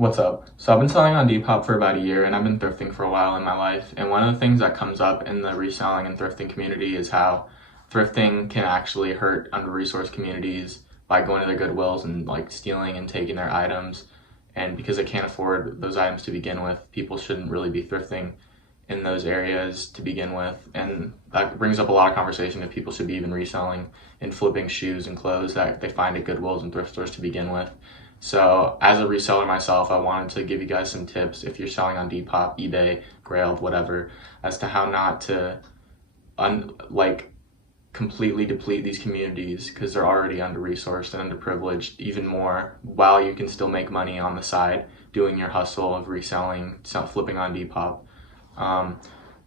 What's up? So I've been selling on Depop for about a year and I've been thrifting for a while in my life. And one of the things that comes up in the reselling and thrifting community is how thrifting can actually hurt under-resourced communities by going to their Goodwills and like stealing and taking their items. And because they can't afford those items to begin with, people shouldn't really be thrifting in those areas to begin with. And that brings up a lot of conversation if people should be even reselling and flipping shoes and clothes that they find at Goodwills and thrift stores to begin with. So as a reseller myself, I wanted to give you guys some tips if you're selling on Depop, eBay, Grailed, whatever, as to how not to completely deplete these communities because they're already under-resourced and underprivileged even more, while you can still make money on the side doing your hustle of reselling, flipping on Depop.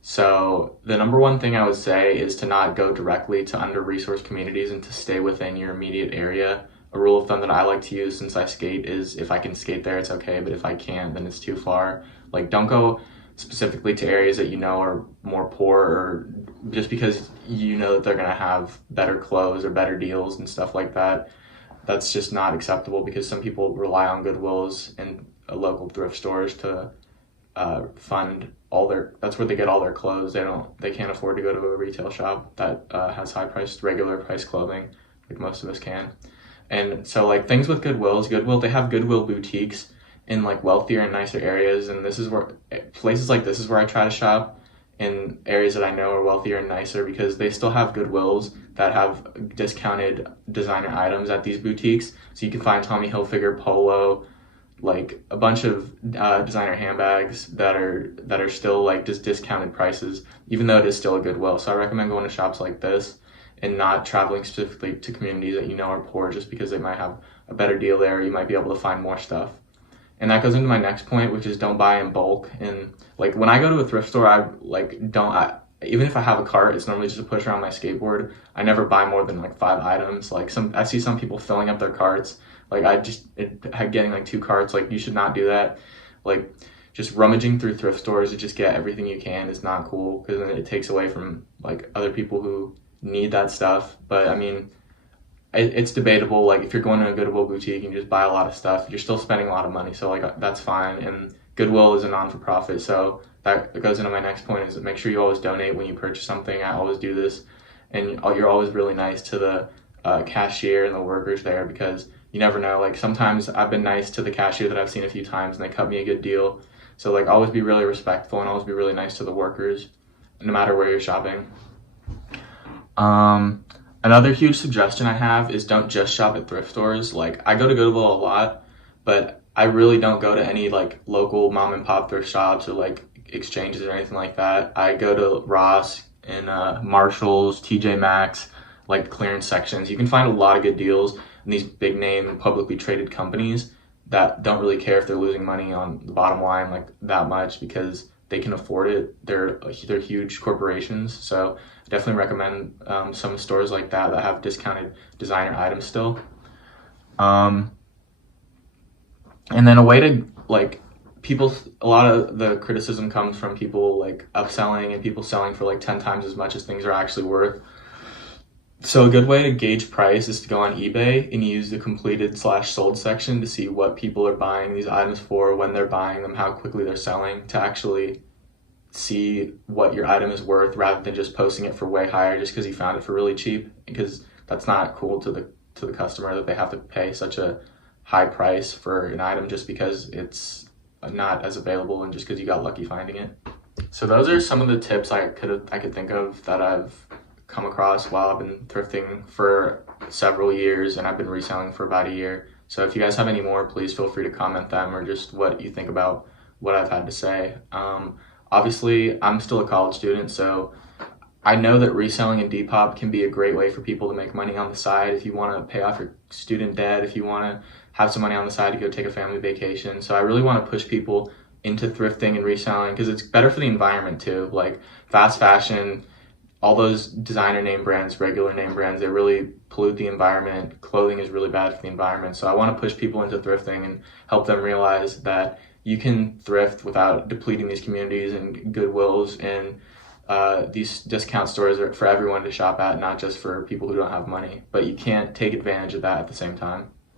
So the number one thing I would say is to not go directly to under-resourced communities and to stay within your immediate area. A rule of thumb that I like to use since I skate is if I can skate there, it's okay, but if I can't, then it's too far. Like, don't go specifically to areas that you know are more poor, or just because you know that they're gonna have better clothes or better deals and stuff like that. That's just not acceptable because some people rely on Goodwills and local thrift stores to fund all their, that's where they get all their clothes. They can't afford to go to a retail shop that has high priced, regular price clothing like most of us can. And so like things with Goodwill, they have Goodwill boutiques in like wealthier and nicer areas. And this is where places like this is where I try to shop, in areas that I know are wealthier and nicer, because they still have Goodwills that have discounted designer items at these boutiques. So you can find Tommy Hilfiger, Polo, like a bunch of designer handbags that are still like just discounted prices, even though it is still a Goodwill. So I recommend going to shops like this and not traveling specifically to communities that you know are poor just because they might have a better deal there, or you might be able to find more stuff. And that goes into my next point, which is don't buy in bulk. And like when I go to a thrift store, even if I have a cart, it's normally just a push around my skateboard. I never buy more than like 5 items. I see some people filling up their carts. Like getting like 2 carts. Like, you should not do that. Like, just rummaging through thrift stores to just get everything you can is not cool, because then it takes away from like other people who need that stuff. But I mean, it's debatable. Like, if you're going to a Goodwill boutique and you just buy a lot of stuff, you're still spending a lot of money. So like, that's fine. And Goodwill is a non-for-profit, so that goes into my next point, is make sure you always donate when you purchase something. I always do this, and you're always really nice to the cashier and the workers there, because you never know. Like, sometimes I've been nice to the cashier that I've seen a few times and they cut me a good deal. So like, always be really respectful and always be really nice to the workers, no matter where you're shopping. Another huge suggestion I have is don't just shop at thrift stores. Like, I go to Goodwill a lot, but I really don't go to any like local mom and pop thrift shops or like exchanges or anything like that. I go to Ross and Marshalls, TJ Maxx, like clearance sections. You can find a lot of good deals in these big name publicly traded companies that don't really care if they're losing money on the bottom line like that much, because they can afford it. They're huge corporations. So I definitely recommend some stores like that have discounted designer items still. And then a way to like a lot of the criticism comes from people like upselling and people selling for like 10 times as much as things are actually worth. So a good way to gauge price is to go on eBay and use the completed/sold section to see what people are buying these items for, when they're buying them, how quickly they're selling, to actually see what your item is worth, rather than just posting it for way higher just because you found it for really cheap, because that's not cool to the customer, that they have to pay such a high price for an item just because it's not as available and just because you got lucky finding it. So those are some of the tips I could think of that I've come across while I've been thrifting for several years, and I've been reselling for about a year. So if you guys have any more, please feel free to comment them, or just what you think about what I've had to say. Obviously, I'm still a college student, so I know that reselling in Depop can be a great way for people to make money on the side if you want to pay off your student debt, if you want to have some money on the side to go take a family vacation. So I really want to push people into thrifting and reselling, because it's better for the environment too. Like, fast fashion, all those designer name brands, regular name brands, they really pollute the environment. Clothing is really bad for the environment. So I want to push people into thrifting and help them realize that you can thrift without depleting these communities, and Goodwills and these discount stores are for everyone to shop at, not just for people who don't have money. But you can't take advantage of that at the same time.